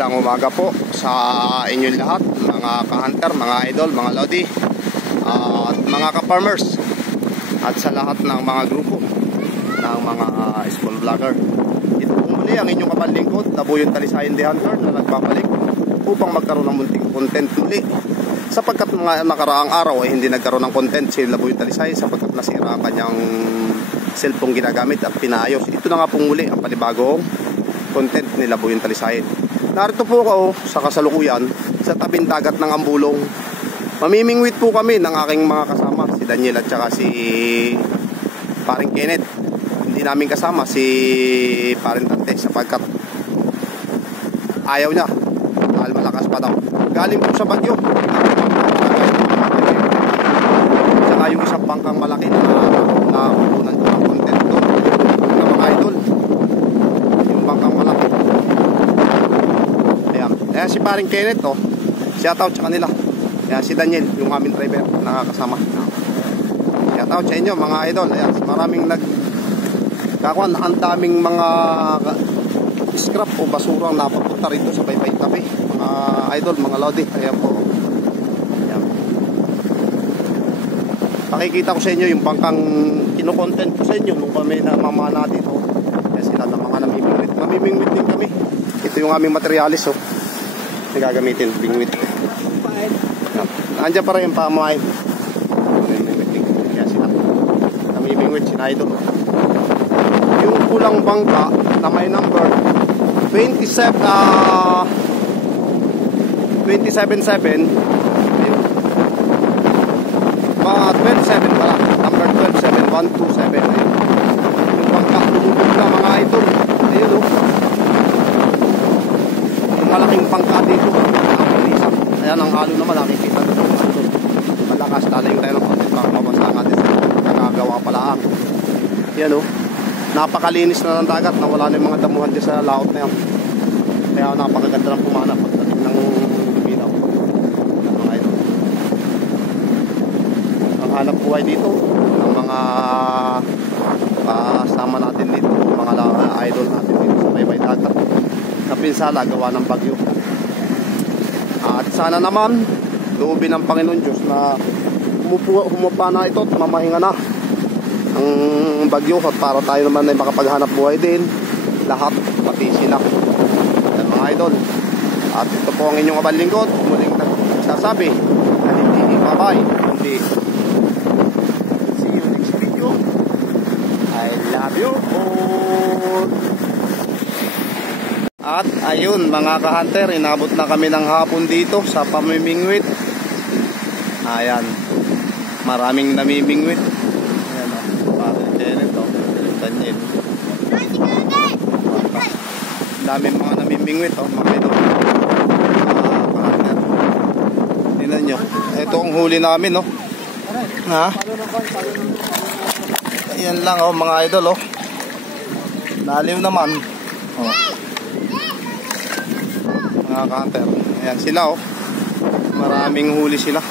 Magandang umaga po sa inyong lahat, mga ka-hunter, mga idol, mga lodi, at mga ka-farmers, at sa lahat ng mga grupo ng mga small vlogger. Ito po muli ang inyong kapanlingkod, Dabuyon Talisayan The Hunter, na nagpapalik upang magkaroon ng munting content muli. Sapagkat mga nakaraang araw ay hindi nagkaroon ng content si Dabuyon Talisayan sapagkat nasira ang kanyang cellphone ginagamit at pinaayos. Ito na nga pong muli ang panibagong content ni Dabuyon Talisayan. Narito po ako sa kasalukuyan sa tabing dagat ng Ambulong. Mamimingwit po kami ng aking mga kasama, si Daniel at saka si Paring Kenneth. Hindi namin kasama si Paring Tante sapagkat ayaw niya dahil malakas pa daw. Galing po sa bagyo. Saka yung isang bangkang malaki na kukunan ko ng content doon ng mga idol. Yung bangkang malaki. Ayan si Paring Kenneth, oh. Shoutout sa kanila. Ayan si Daniel, yung aming driver, nakakasama. Shoutout sa inyo mga idol. Ayan, maraming kakuan, ang daming mga scrap o basurang napapunta rito sa Baybay Tabi. Mga idol, mga lodi. Ayan po. Ayan. Pakikita ko sa inyo yung bangkang kino-content ko sa inyo nung kami na mamana dito. Ayan sila ng mga namimingwit. Namimingwit din kami. Ito yung aming materialis, oh. Yung gagamitin, bingwit. Nandiyan pa rin yung pamain. Kaya sila namimingwit, sinidol. Yung kulang bangka na may number 277 ayun. 27 pala, number 127 ayun. Yung bangka lumubog na mga idol. Ayun, oh. Malaking pangka dito. Ayan ang halo naman, nakikita na dito. Malakas, talayung tayo ng konti para mabasa natin sa nakagawa pala. Yan, oh. Napakalinis na ng dagat na wala na yung mga damuhan dyan sa laot na yan. Kaya napakaganda ng pumana pagdating ng luminaw. Mga ito. Ang hanap buhay dito ng mga kasama natin dito, mga idol natin dito sa Baybay Dagat. Napinsala, gawa ng bagyo. At sana naman loobin ng Panginoon Diyos na humapa na ito at mamahinga na ang bagyo at para tayo naman ay makapaghanap buhay din lahat, pati sila. Yan mga idol. At ito po ang inyong kapanlingkod, muling nagsasabi na hindi bye-bye, hindi see you next video. I love you all. At ayun mga ka-hunter, inabot na kami ng hapon dito sa pamimingwit. Ayan, maraming namimingwit. Ayan, o, Paring Kenneth, o, Daniel. Daming mga namimingwit, o, mga ito. Ka-hunter. Tingnan nyo, ito ang huli namin, o. Ha? Ayan lang, o, mga idol, o. Naliw naman, o. Mga ka-hunter. Ayan sila, oh. Maraming huli sila.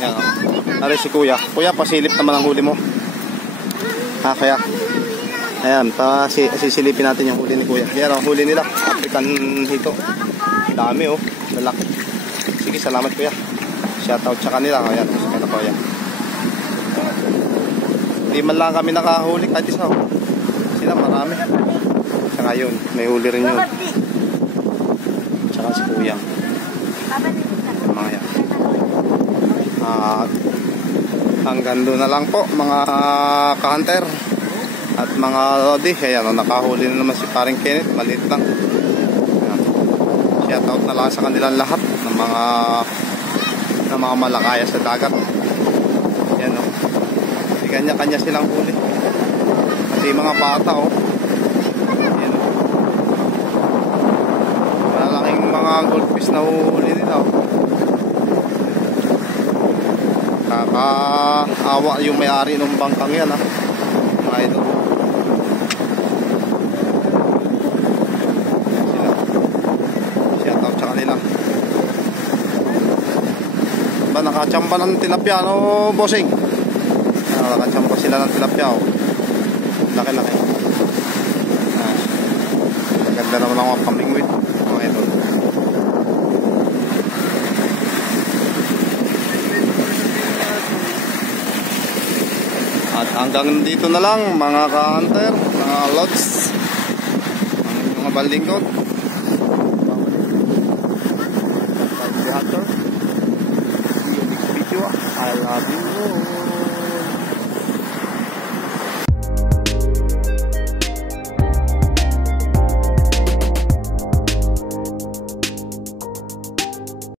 Ayan, oh. Nari si Kuya. Kuya, pasilip naman ang huli mo. Ha, kaya. Ayan, sisilipin natin yung huli ni Kuya. Ayan, oh, huli nila. African hito. Dami, oh. Lalaki. Sige, salamat Kuya. Shoutout sa kanila. Ayan, sa kanila Kuya. Hindi man lang kami nakahuli kahit isa, oh. Sila marami. Saka yun, may huli rin yun. Saka si Kuya. Mga yan. Hanggang doon na lang po mga ka-hunter at mga lodi. Ayan, nakahuli na naman si Paring Kenneth. Maliit lang. Shoutout na lang sa kanilang lahat ng mga malakaya sa dagat. Ayan, o. Kanya-kanya silang huli. Pati mga bata, o. Mga goldfish na huli nila, oh. Kakaawa yung may-ari ng bangkang yan, ha. Mga ito. Shoutout sa kanila. Ba, nakachamba ng tilapia, no, bossing? Nakachamba sila ng tilapia, oh. Laki-laki. Ganda naman ang kamingwit, mga idol. At hanggang dito na lang mga ka-hunter, mga lods, mga balingkod. Hunter. See you next video. I love you.